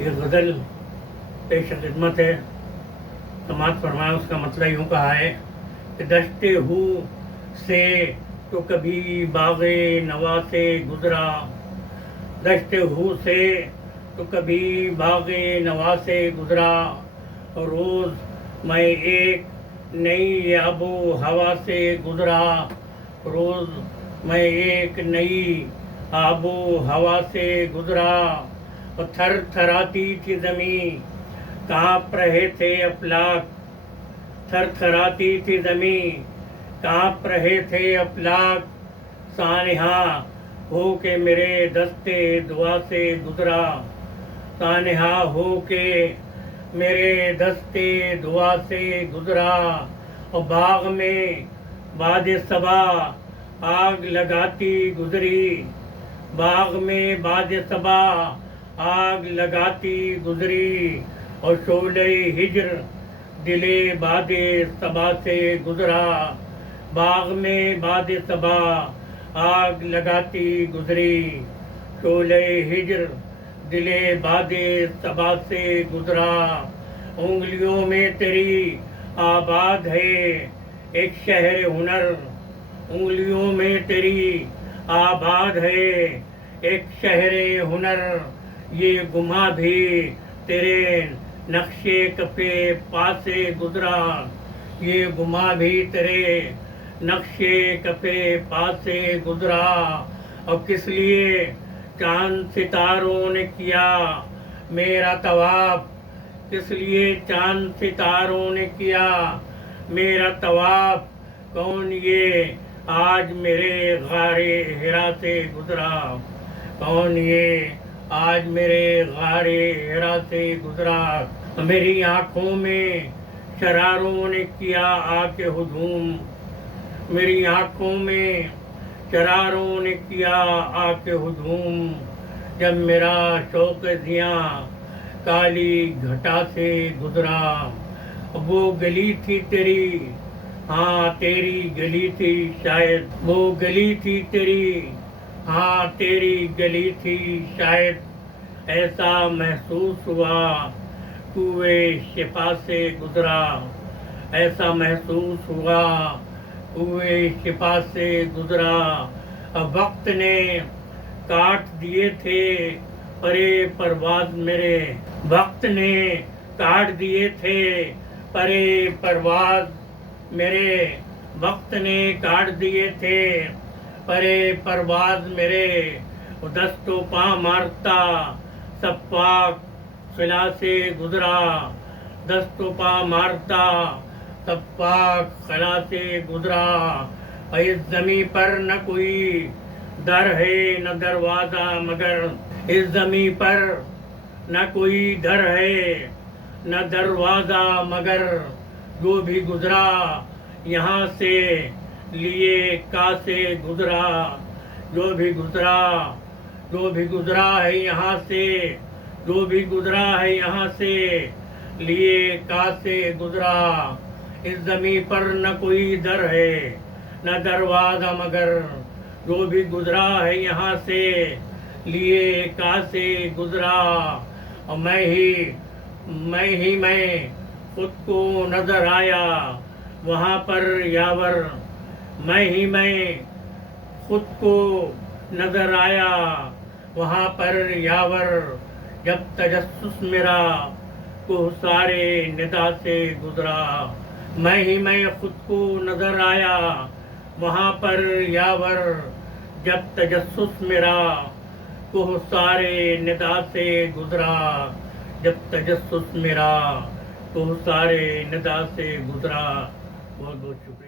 یہ غزل پیش خدمت ہے، سماعت فرمایا۔ اس کا مطلب یوں کہا ہے کہ دشتے ہو سے تو کبھی باغ نوا سے گزرا، دشتے ہو سے تو کبھی باغ نوا سے گزرا، روز میں ایک نئی آب و ہوا سے گزرا، روز میں ایک نئی آب و ہوا سے گزرا، اور تھر تھراتی تھی زمین کانپ رہے تھے افلاک، تھر تھراتی تھی زمین کانپ رہے تھے افلاک، سانحہ ہو کے میرے دستے دعا سے گزرا، سانحہ ہو کے میرے دستے دعا سے گزرا، اور باغ میں باد صبا آگ لگاتی گزری، باغ میں باد صبا آگ لگاتی گزری، اور شعلہ ہجر دل باد صبا سے گزرا، باغ میں باد صبا آگ لگاتی گزری، شعلہ ہجر دل باد صبا سے گزرا، انگلیوں میں تیری آباد ہے ایک شہر ہنر، انگلیوں میں تیری آباد ہے ایک شہر ہنر، یہ گما بھی تیرے نقشے کفے پا سے گزرا، یہ گما بھی تیرے نقشے کفے پا سے گزرا، اور کس لیے چاند ستاروں نے کیا میرا طواف، کس لیے چاند ستاروں نے کیا میرا طواف، کون یہ آج میرے غار حرا سے گزرا، کون یہ آج میرے غار حرا سے گزرا، میری آنکھوں میں شراروں نے کیا آ کے ہجوم، میری آنکھوں میں شراروں نے کیا آ کے ہجوم، جب میرا شوق زیاں کالی گھٹا سے گزرا، وہ گلی تھی تیری، ہاں تیری گلی تھی شاید، وہ گلی تھی تیری، ہاں تیری گلی تھی شاید، ایسا محسوس ہوا کوئے شفا سے گزرا، ایسا محسوس ہوا کوئے شفا سے گزرا، اب وقت نے کاٹ دیے تھے پرے پرواز میرے، وقت نے کاٹ دیے تھے پرے پرواز میرے، وقت نے کاٹ دیے تھے پرے پرواز میرے، دست و پا مارتا سب پاک خلا سے گزرا، دست و پا مارتا سب پاک خلا سے گزرا، اور اس زمیں پر نہ کوئی در ہے نہ دروازہ مگر، اس زمیں پر نہ کوئی در ہے نہ دروازہ مگر، جو بھی گزرا یہاں سے لیے کا سے گزرا، جو بھی گزرا، جو بھی گزرا ہے یہاں سے، جو بھی گزرا ہے یہاں سے لیے کا سے گزرا، اس زمیں پر نہ کوئی در ہے نہ دروازہ مگر، جو بھی گزرا ہے یہاں سے لیے کا سے گزرا، اور میں خود کو نظر آیا وہاں پر یاور، میں خود کو نظر آیا وہاں پر یاور، جب تجسس میرا کوہ سارے ندا سے گزرا، میں خود کو نظر آیا وہاں پر یاور، جب تجسس میرا کوہ سارے ندا سے گزرا، جب تجسس میرا کوہ سارے ندا سے گزرا۔ بہت بہت شکریہ۔